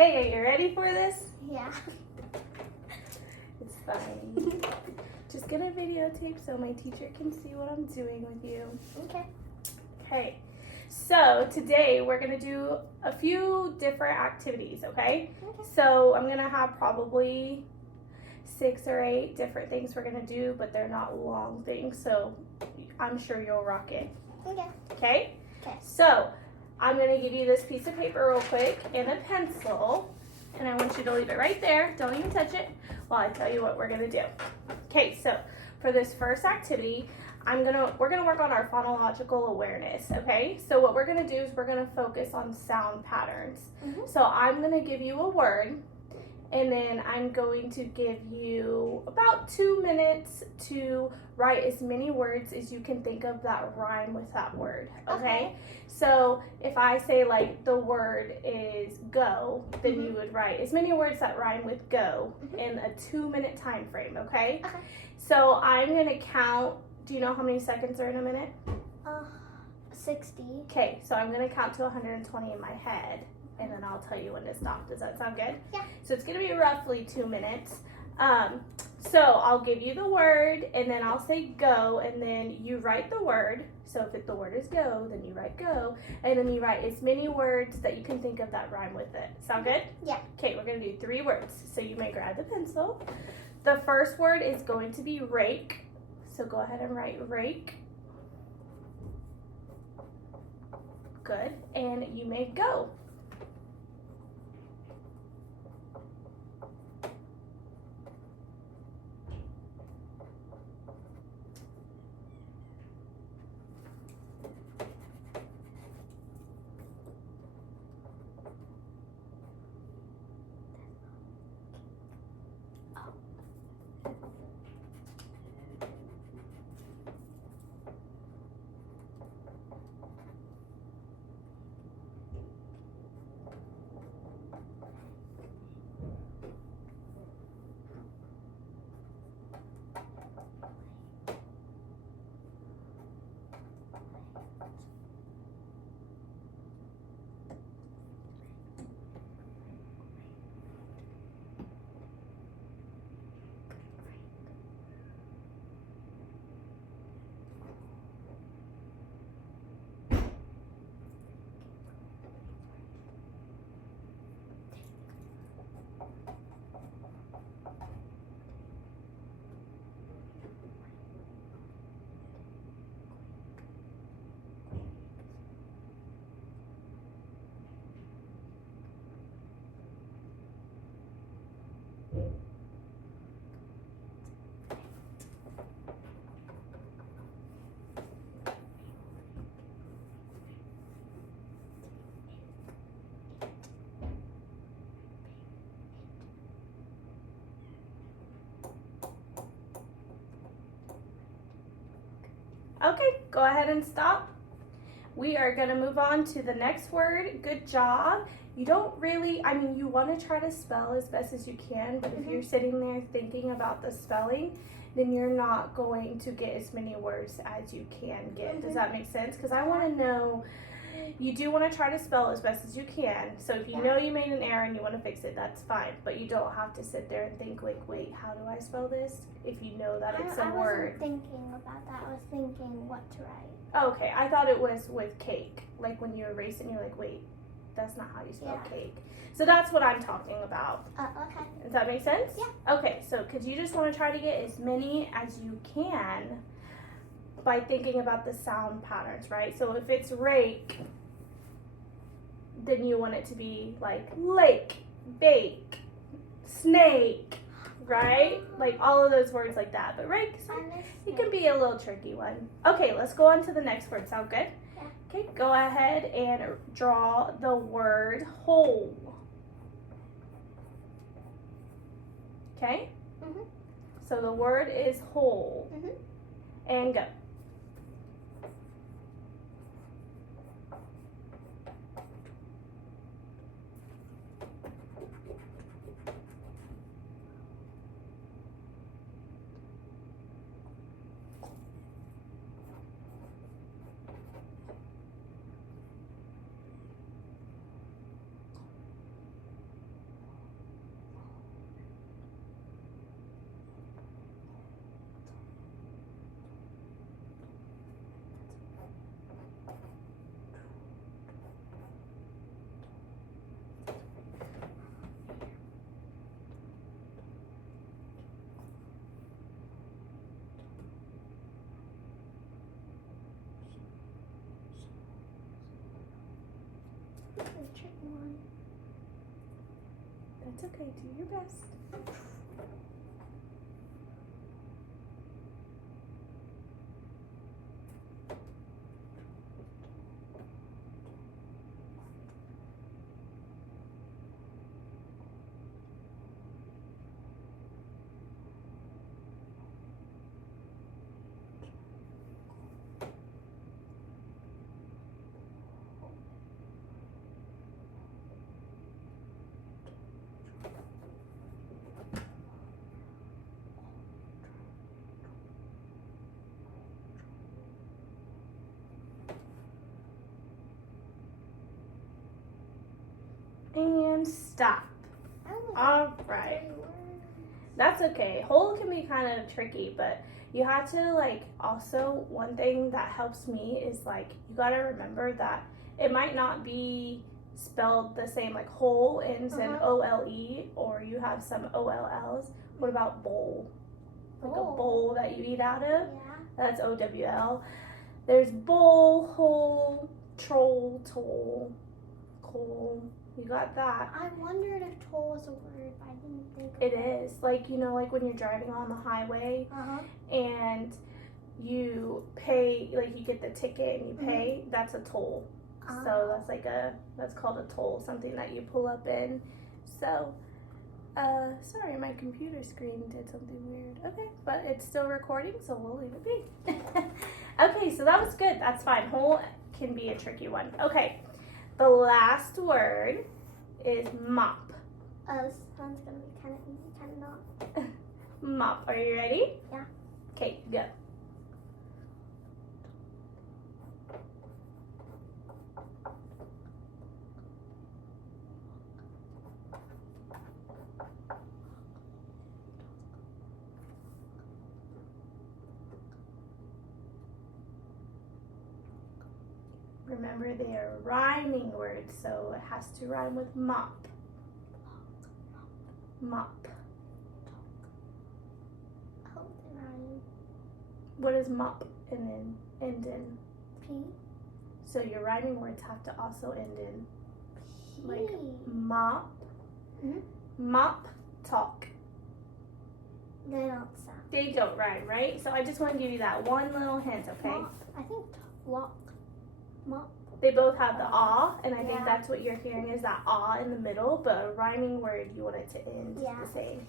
Okay, are you ready for this? Yeah. It's fine. Just gonna videotape so my teacher can see what I'm doing with you. Okay. Okay, so today we're gonna do a few different activities, okay? So I'm gonna have probably 6 or 8 different things we're gonna do, but they're not long things, so I'm sure you'll rock it. Okay. Okay? Okay. So I'm gonna give you this piece of paper real quick and a pencil, and I want you to leave it right there. Don't even touch it while I tell you what we're gonna do. Okay, so for this first activity, we're gonna work on our phonological awareness, okay? So what we're gonna do is we're gonna focus on sound patterns. So I'm gonna give you a word, and then I'm going to give you about 2 minutes to write as many words as you can think of that rhyme with that word, okay? So if I say like the word is go, then you would write as many words that rhyme with go in a 2-minute time frame, okay? So I'm gonna count. Do you know how many seconds are in a minute? 60. Okay, so I'm gonna count to 120 in my head, and then I'll tell you when to stop. Does that sound good? Yeah. So it's gonna be roughly 2 minutes. So I'll give you the word, and then I'll say go, and then you write the word. So if the word is go, then you write go, and then you write as many words that you can think of that rhyme with it. Sound good? Yeah. Okay, we're gonna do 3 words. So you may grab the pencil. The first word is going to be rake. So go ahead and write rake. Good, and you may go. Okay, go ahead and stop. We are gonna move on to the next word. Good job. You don't really, you wanna try to spell as best as you can, but if you're sitting there thinking about the spelling, then you're not going to get as many words as you can get. Does that make sense? Because I wanna know, you do wanna try to spell as best as you can. So if you know you made an error and you wanna fix it, that's fine. But you don't have to sit there and think like, wait, how do I spell this? If you know that it's a I word. wasn't thinking about that. I was thinking what to write. Okay, I thought it was with cake. Like when you erase it and you're like, wait, that's not how you spell cake. So that's what I'm talking about. Okay. Does that make sense? Yeah. Okay, so because you just want to try to get as many as you can by thinking about the sound patterns, right? So if it's rake, then you want it to be like lake, bake, snake, right? Like all of those words like that. But rake, it can be a little tricky one. Okay, let's go on to the next word. Sound good? Yeah. Okay, go ahead and draw the word whole. Okay? So the word is whole. And go. It's okay. Do your best. And stop. All right. That's okay. Whole can be kind of tricky, but you have to like also one thing that helps me is like you got to remember that it might not be spelled the same, like whole ends in OLE or you have some OLLs. What about bowl? Like a bowl that you eat out of? Yeah. That's OWL. There's bowl, whole, troll, toll, coal. You got that. I wondered if toll was a word, but I didn't think of It is. Like, you know, like when you're driving on the highway and you pay, like you get the ticket and you pay, that's a toll. So that's like that's called a toll, something that you pull up in. So, sorry, my computer screen did something weird. Okay, but it's still recording, so we'll leave it be. Okay, so that was good. That's fine. Whole can be a tricky one. Okay. The last word is mop. Oh, this one's gonna be kind of easy, kind of not. Mop. Are you ready? Yeah. Okay, go. Remember, they are rhyming words, so it has to rhyme with mop. Mop. Oh, rhyme. What does mop end in? P. So your rhyming words have to also end in P. like mop, Mhm. mop, talk. They don't sound. They don't rhyme, right? So I just want to give you that one little hint, okay? Mop. I think lock. Mop. They both have the ah, and I think Yeah. that's what you're hearing is that ah in the middle, but a rhyming word, you want it to end the same.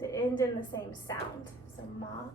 To end in the same sound. So mop.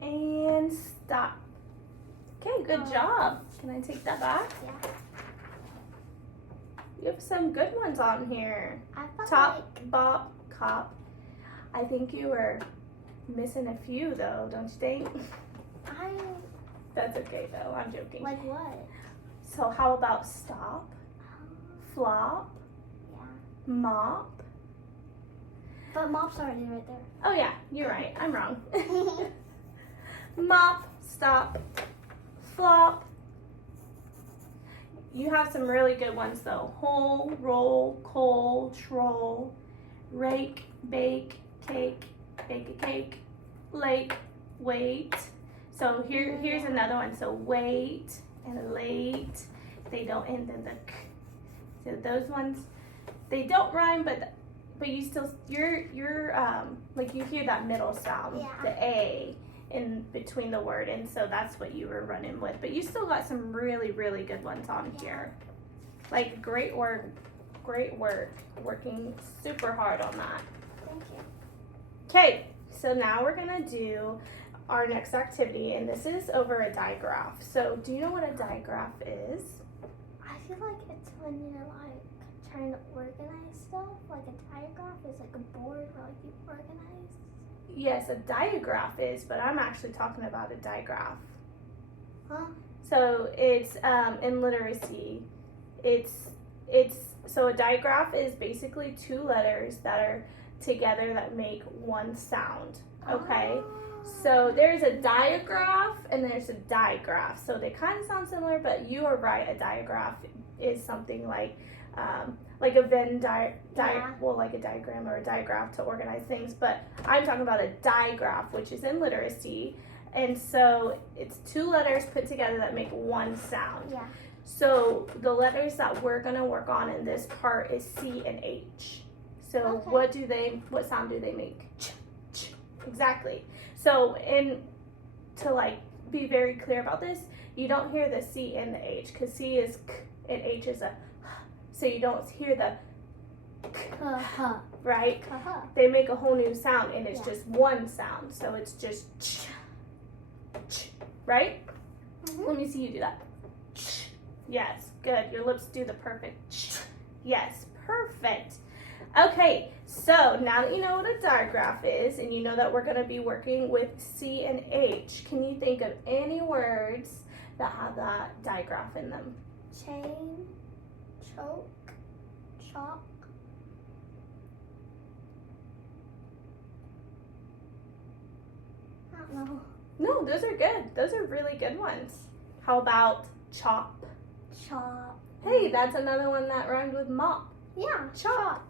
And stop. Okay, good job. Can I take that back? Yeah. You have some good ones on here. I felt Top, like bop, cop. I think you were missing a few though, don't you think? I That's okay though, I'm joking. like what? So how about stop, flop, Yeah. mop? But mop's already right there. Oh yeah, you're right, I'm wrong. Mop, stop, flop. You have some really good ones though. Hole, roll, coal, troll, rake, bake, cake, bake a cake, Like, wait. So here's another one. So wait and late. They don't end in the k. So those ones, they don't rhyme, but you still you're like you hear that middle sound, Yeah. the A in between the word, and so that's what you were running with. But you still got some really, really good ones on here. Like great work, working super hard on that. Thank you. Okay, so now we're gonna do our next activity, and this is over a digraph. So do you know what a digraph is? I feel like it's when you're like trying to organize stuff. Like a diagraph is like a board where like you organize. Yes, a digraph is, but I'm actually talking about a digraph. Huh? So it's in literacy, it's so a digraph is basically two letters that are together that make one sound. Okay. Oh. So there's a digraph and there's a digraph. So they kind of sound similar, but you are right. A digraph is something like a Venn like a diagram or a digraph to organize things. But I'm talking about a digraph, which is in literacy, and so it's two letters put together that make one sound. Yeah. So the letters that we're gonna work on in this part is C and H. So Okay. what sound do they make? Ch, ch. Exactly. So to like be very clear about this, you don't hear the C and the H because C is k and H is a h. So you don't hear the k, right? They make a whole new sound and it's just one sound. So it's just ch, ch, right? Mm-hmm. Let me see you do that. Ch. Yes, good. Your lips do the perfect ch. Yes, perfect. Okay, so now that you know what a digraph is and you know that we're going to be working with C and H, can you think of any words that have that digraph in them? Chain, choke, chalk. I don't know. No, those are good. Those are really good ones. How about chop? Chop. Hey, that's another one that rhymed with mop. Yeah, Chop.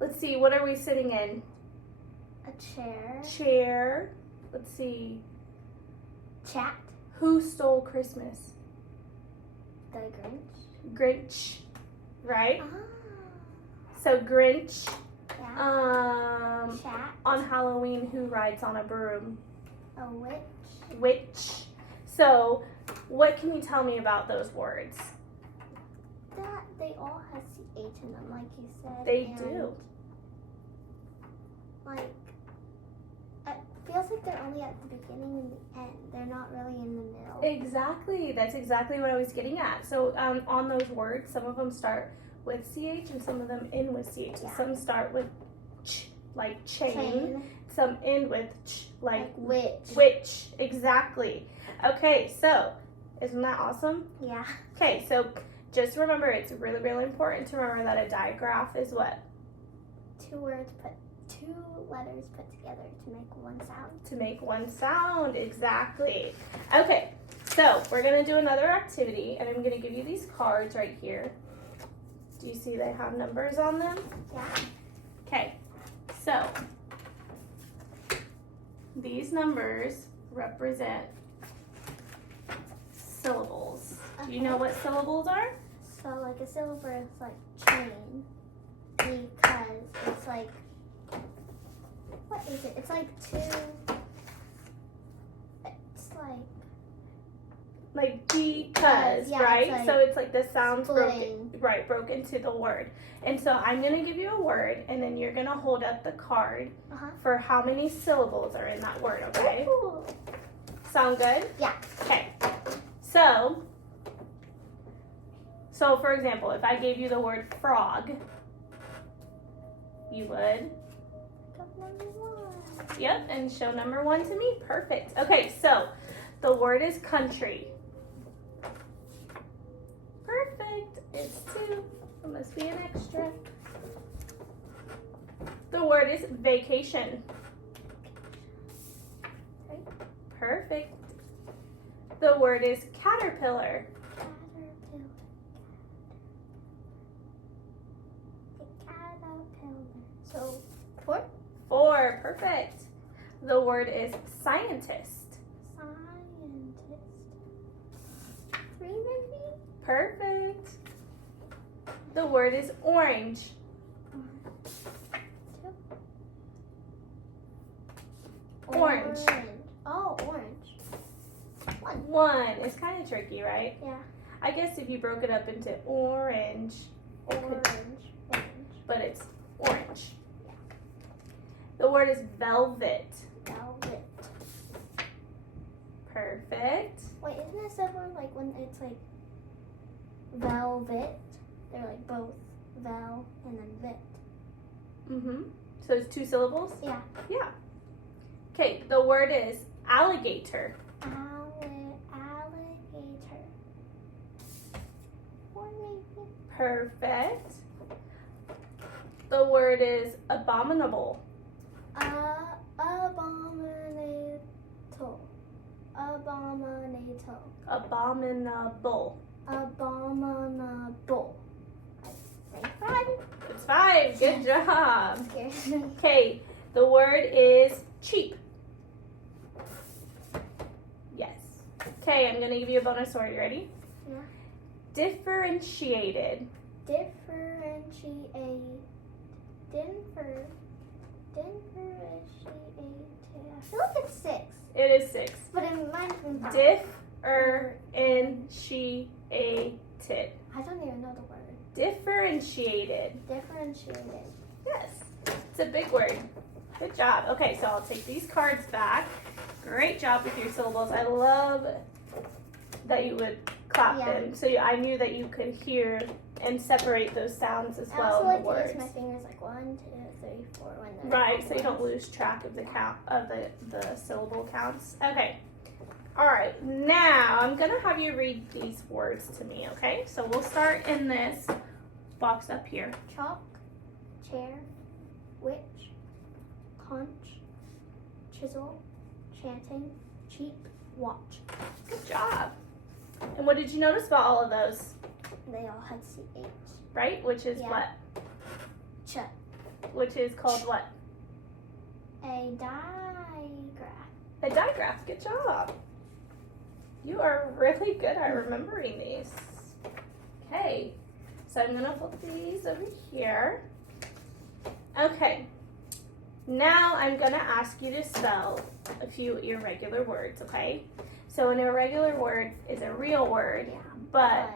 Let's see, what are we sitting in? A chair. Chair. Let's see. Chat. Who stole Christmas? The Grinch. Grinch. Right? Ah. So Grinch. Yeah. Chat. On Halloween, who rides on a broom? A witch. Witch. So, what can you tell me about those words? That they all have CH in them, like you said. They and, do. Like, it feels like they're only at the beginning and the end. They're not really in the middle. Exactly. That's exactly what I was getting at. So, on those words, some of them start with CH and some of them end with CH. Yeah. Some start with ch, like chain. Some end with ch, like witch. witch. Exactly. Okay, so isn't that awesome? Yeah. Okay, so just remember, it's really, really important to remember that a digraph is what? Two letters put together to make one sound. To make one sound, exactly. Okay, so we're gonna do another activity, and I'm gonna give you these cards right here. Do you see they have numbers on them? Yeah. Okay, so these numbers represent syllables. Do you know what syllables are? So like a syllable is like chain because it's like, what is it? It's like two, it's Like because, yeah, right? it's like so it's like the sounds splitting. broken to the word. And so I'm gonna give you a word, and then you're gonna hold up the card for how many syllables are in that word, okay? Ooh. Sound good? Yeah. Okay. So for example, if I gave you the word frog, you would? Number one. Yep, and show number one to me. Perfect. Okay, so the word is country. Perfect. It's two. It must be an extra. The word is vacation. Perfect. The word is caterpillar. Caterpillar. So, four? 4. Perfect. The word is scientist. Scientist. 3 maybe? Perfect. The word is orange. 2. Orange. Oh, orange. 1. It's kind of tricky, right? Yeah. I guess if you broke it up into orange, Orange. but it's orange. Yeah. The word is velvet. Velvet. Perfect. Wait, isn't it similar like when it's like velvet? They're like both vel and then vit. Mm-hmm. So it's 2 syllables? Yeah. Yeah. Okay, the word is alligator. Alligator. 4 maybe. Perfect. The word is abominable. Abominator. Abominator. Abominable. Abominable. Say 5. It's 5. Good job. Scared. Okay, the word is cheap. Yes. Okay, I'm going to give you a bonus word. You ready? Yeah. Differentiated. Differentiate. I feel like it's 6. It is 6. But it might have been 5. Differentiated. I don't even know the word. Differentiated. Differentiated. Yes. It's a big word. Good job. Okay, so I'll take these cards back. Great job with your syllables. I love that you would clap them. So I knew that you could hear and separate those sounds as I well also in the like words. to use my fingers like 1, 2, 3, 4 when they're Right, so you don't lose track of the count of the syllable counts. Okay. All right. Now I'm gonna have you read these words to me. Okay. So we'll start in this box up here. Chalk, chair, witch, conch, chisel, chanting, cheap, watch. Good job. And what did you notice about all of those? They all had CH. Right? Which is Yeah. what? Ch. Which is called what? A digraph. A digraph. Good job. You are really good at remembering these. Okay. So I'm going to put these over here. Okay. Now I'm going to ask you to spell a few irregular words, okay? So an irregular word is a real word, Yeah. but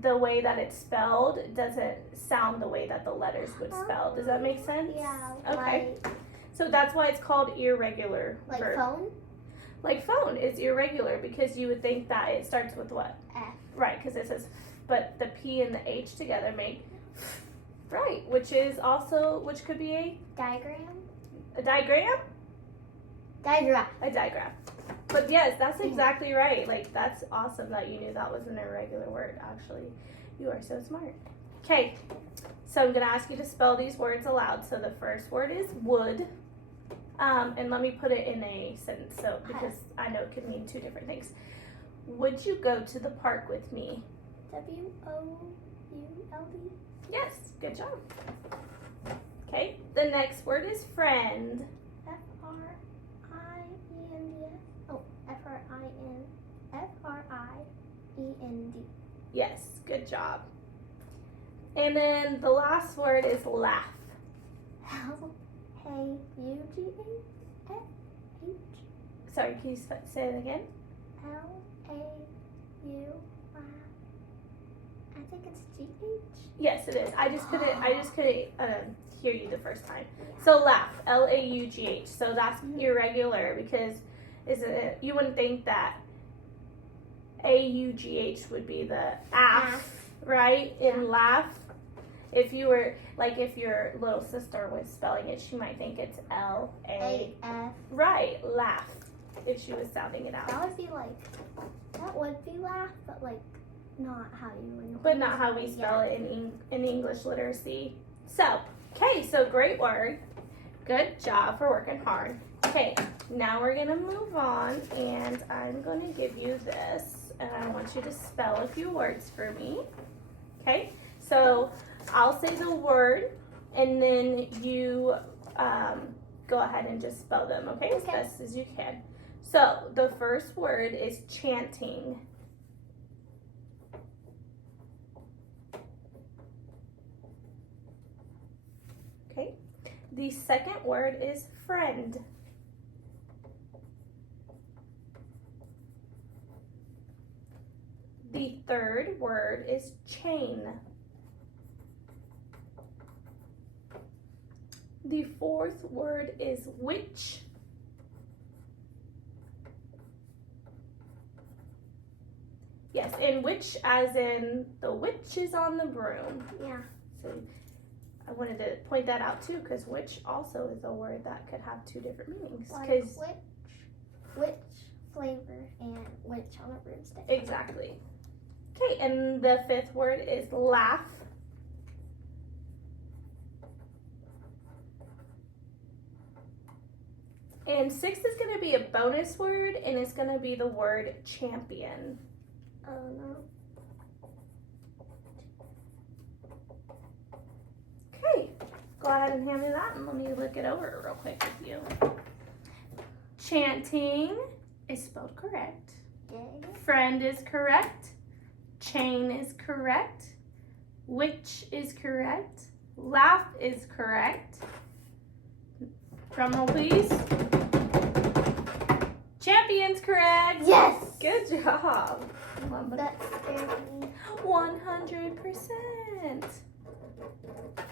the way that it's spelled doesn't sound the way that the letters would spell. Does that make sense? Yeah. Okay. So that's why it's called irregular Like verb. phone? Like phone is irregular because you would think that it starts with what? F. Right, because it says, but the P and the H together make right, which could be a Diagram? diagram? Digraph. A diagram. But yes, that's exactly right. Like, that's awesome that you knew that was an irregular word. Actually, you are so smart. Okay, so I'm going to ask you to spell these words aloud. So the first word is wood. And let me put it in a sentence because I know it could mean 2 different things. Would you go to the park with me? WOULD. Yes, good job. Okay, the next word is friend. FRIEND. Yes, good job. And then the last word is laugh. LAUGH. Sorry, can you say it again? LAU. I think it's GH. Yes, it is. I just couldn't hear you the first time. So laugh, LAUGH. So that's irregular because you wouldn't think that AUGH would be the AF, right? In laugh. If your little sister was spelling it, she might think it's LAF. Right, laugh. If she was sounding it out. That would be laugh, but like not how you would. But not how we spell it in English literacy. So, okay, so great word. Good job for working hard. Okay, now we're gonna move on, and I'm gonna give you this, and I want you to spell a few words for me. Okay, so I'll say the word, and then you go ahead and just spell them, okay? As Okay. best as you can. So the first word is chanting. Okay. The second word is friend. The third word is chain. The fourth word is witch. Yes, and witch as in the witch is on the broom. Yeah. So I wanted to point that out too, because witch also is a word that could have two different meanings. Like 'Cause- witch flavor and witch on a broomstick. exactly. Okay, and the fifth word is laugh. And sixth is going to be a bonus word, and it's going to be the word champion. Oh no. Okay, go ahead and hand me that, and let me look it over real quick with you. Chanting is spelled correct. Yay. Friend is correct. Chain is correct. Witch is correct. Laugh is correct. Drum roll, please. Champion's correct. Yes. Good job. That scared me. 100%.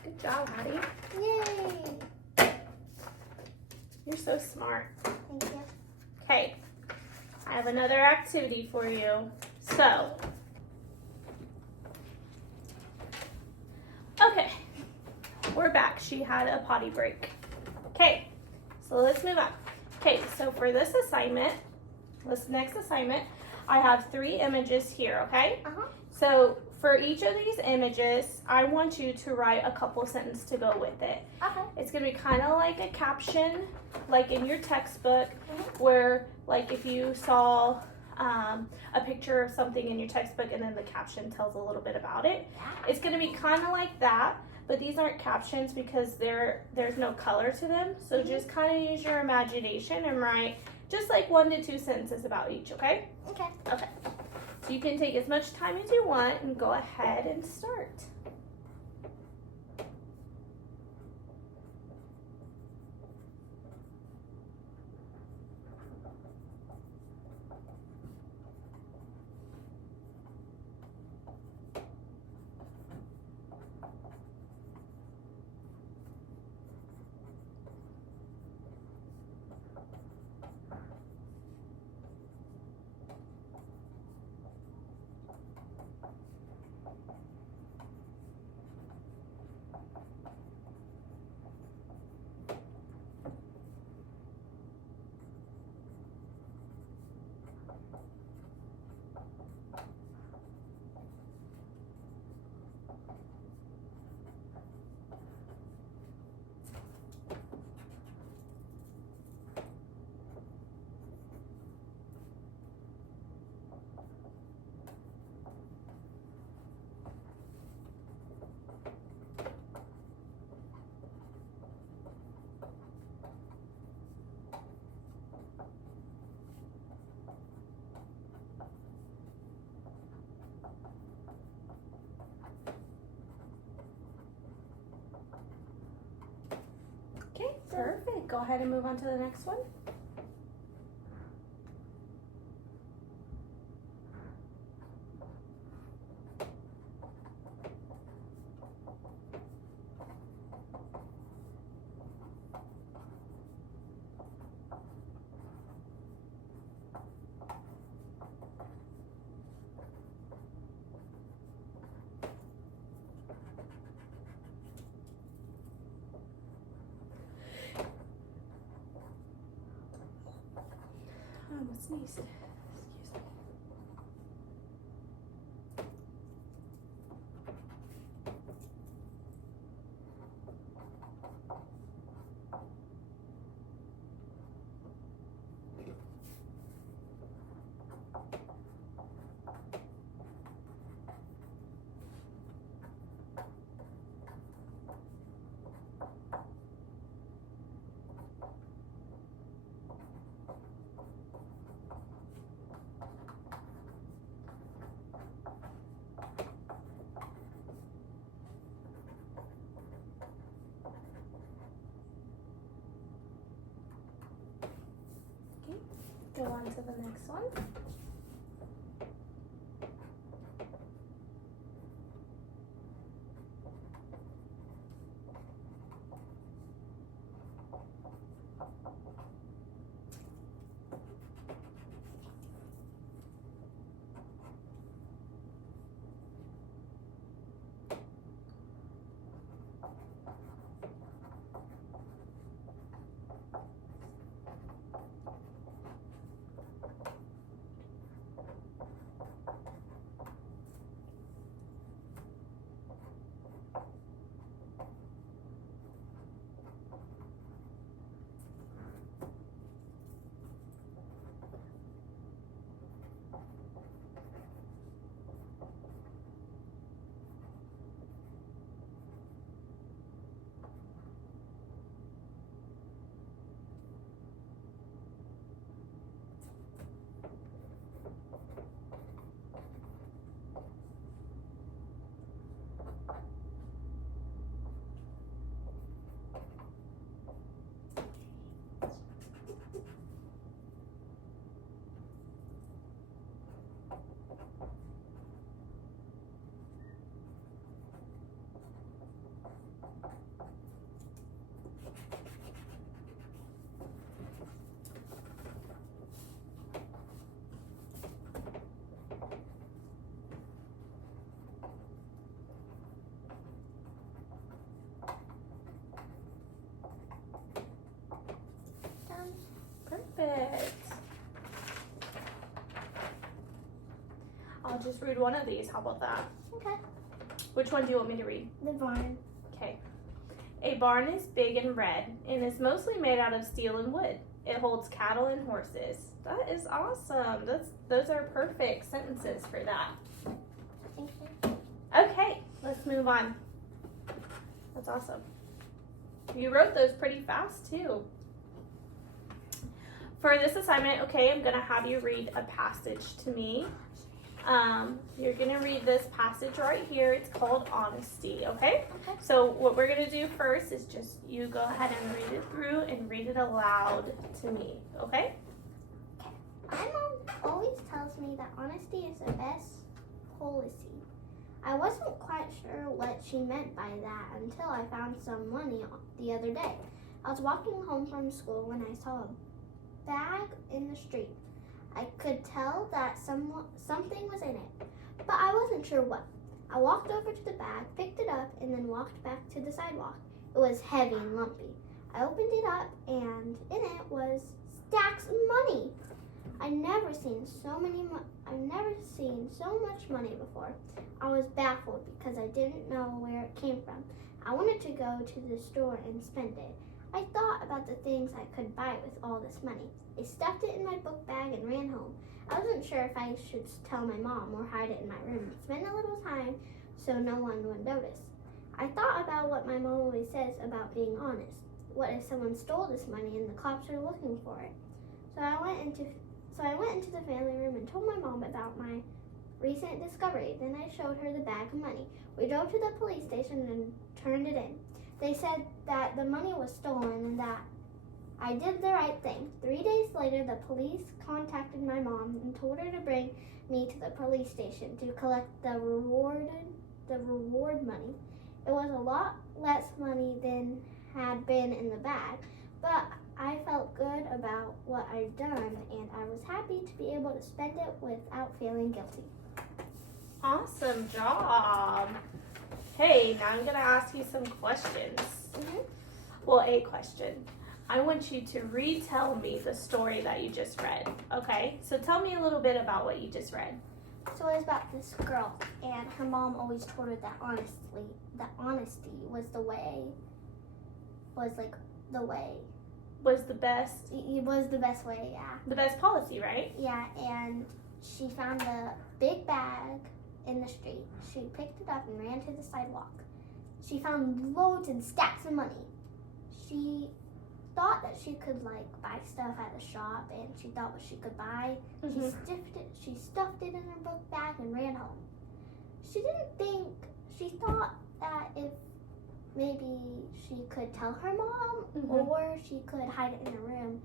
Good job, Haddie. Yay. You're so smart. Thank you. Okay, I have another activity for you. So, okay, we're back. She had a potty break. Okay, so let's move on. Okay, so for this next assignment, I have 3 images here, okay? Uh-huh. So for each of these images, I want you to write a couple sentences to go with it. Okay. It's gonna be kind of like a caption, like in your textbook, where like if you saw a picture of something in your textbook and then the caption tells a little bit about it. It's gonna be kind of like that, but these aren't captions because there's no color to them. So just kind of use your imagination and write just like 1 to 2 sentences about each, okay? Okay. Okay. So you can take as much time as you want and go ahead and start. Okay, perfect. Go ahead and move on to the next one. I almost sneezed. Excuse me. Go on to the next one. Perfect. I'll just read one of these. How about that? Okay. Which one do you want me to read? The barn. Okay. A barn is big and red and is mostly made out of steel and wood. It holds cattle and horses. That is awesome. Those are perfect sentences for that. Thank you. Okay, let's move on. That's awesome. You wrote those pretty fast too. For this assignment, okay, I'm gonna have you read a passage to me. You're gonna read this passage right here. It's called Honesty, okay? Okay. So what we're gonna do first is just you go ahead and read it through and read it aloud to me, okay? My mom always tells me that honesty is the best policy. I wasn't quite sure what she meant by that until I found some money the other day. I was walking home from school when I saw a bag in the street. I could tell that something was in it, but I wasn't sure what. I walked over to the bag, picked it up, and then walked back to the sidewalk. It was heavy and lumpy. I opened it up, and in it was stacks of money. I've never seen so much money before. I was baffled because I didn't know where it came from. I wanted to go to the store and spend it. I thought about the things I could buy with all this money. I stuffed it in my book bag and ran home. I wasn't sure if I should tell my mom or hide it in my room and spend a little time so no one would notice. I thought about what my mom always says about being honest. What if someone stole this money and the cops are looking for it? So I went into the family room and told my mom about my recent discovery. Then I showed her the bag of money. We drove to the police station and turned it in. They said that the money was stolen and that I did the right thing. 3 days later, the police contacted my mom and told her to bring me to the police station to collect the reward money. It was a lot less money than had been in the bag, but I felt good about what I'd done, and I was happy to be able to spend it without feeling guilty. Awesome job. Hey, now I'm gonna ask you some questions. Well, a question. I want you to retell me the story that you just read, okay? So tell me a little bit about what you just read. So it was about this girl, and her mom always told her that honesty was the way. Was the best. It was the best way, yeah. The best policy, right? Yeah, and she found a big bag in the street. She picked it up and ran to the sidewalk. She found loads and stacks of money. She thought that she could buy stuff at the shop, and she thought what she could buy. She stuffed it in her book bag and ran home. She thought that if maybe she could tell her mom or she could hide it in her room,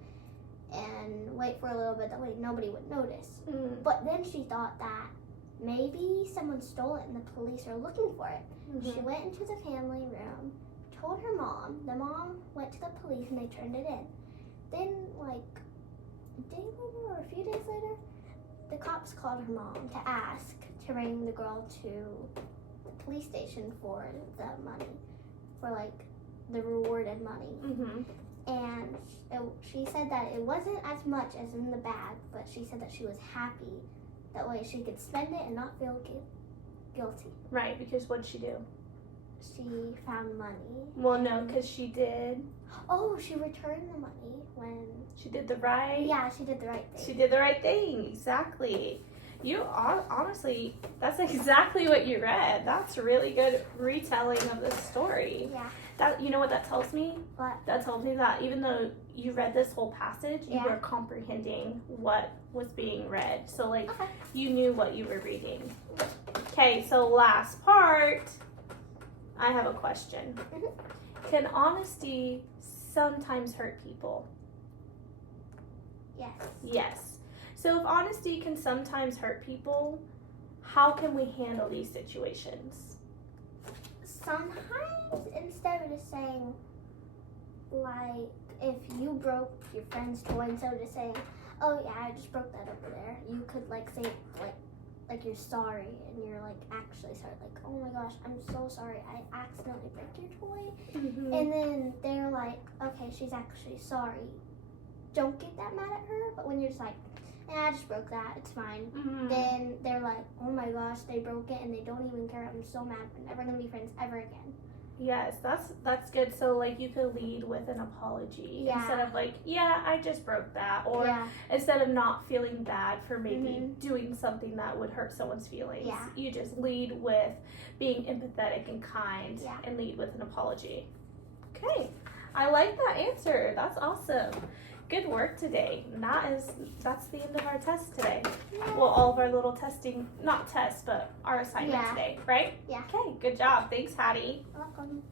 and wait for a little bit, that way nobody would notice. Mm. But then she thought that maybe someone stole it and the police are looking for it. Mhm. She went into the family room, told her mom. The mom went to the police and they turned it in. Then, like a day later or a few days later, the cops called her mom to ask to bring the girl to the police station for the money, for like the rewarded money. Mhm. And she said that it wasn't as much as in the bag, but she said that she was happy. That way she could spend it and not feel guilty. Right, because what'd she do? She found money. Well, no, because she did. Oh, she returned the money when... She did the right. Yeah, she did the right thing. She did the right thing. Exactly. You honestly, that's exactly what you read. That's a really good retelling of the story. Yeah. That, you know what that tells me? What? That tells me that even though you read this whole passage, you Yeah. were comprehending what was being read. So like Okay. you knew what you were reading. Okay, so last part. I have a question. Mhm. Can honesty sometimes hurt people? Yes. Yes. So if honesty can sometimes hurt people, how can we handle these situations? Sometimes instead of just saying, like, if you broke your friend's toy, instead of just saying, oh yeah, I just broke that over there, you could like say like you're sorry and you're like actually sorry, like, oh my gosh, I'm so sorry, I accidentally broke your toy. Mm-hmm. And then they're like, okay, she's actually sorry. Don't get that mad at her, but when you're just like, I just broke that, it's fine. Mm-hmm. Then they're like, oh my gosh, they broke it and they don't even care. I'm so mad. We're never gonna be friends ever again. Yes, that's good. So like you could lead with an apology Yeah. instead of like, yeah, I just broke that, or Yeah. instead of not feeling bad for maybe Mhm. doing something that would hurt someone's feelings. Yeah. You just lead with being empathetic and kind, Yeah. and lead with an apology. Okay, I like that answer. That's awesome. Good work today. And that's the end of our test today. Yeah. Well, all of our little testing, not tests, but our assignment Yeah. today, right? Yeah. Okay, good job. Thanks, Haddie. Welcome.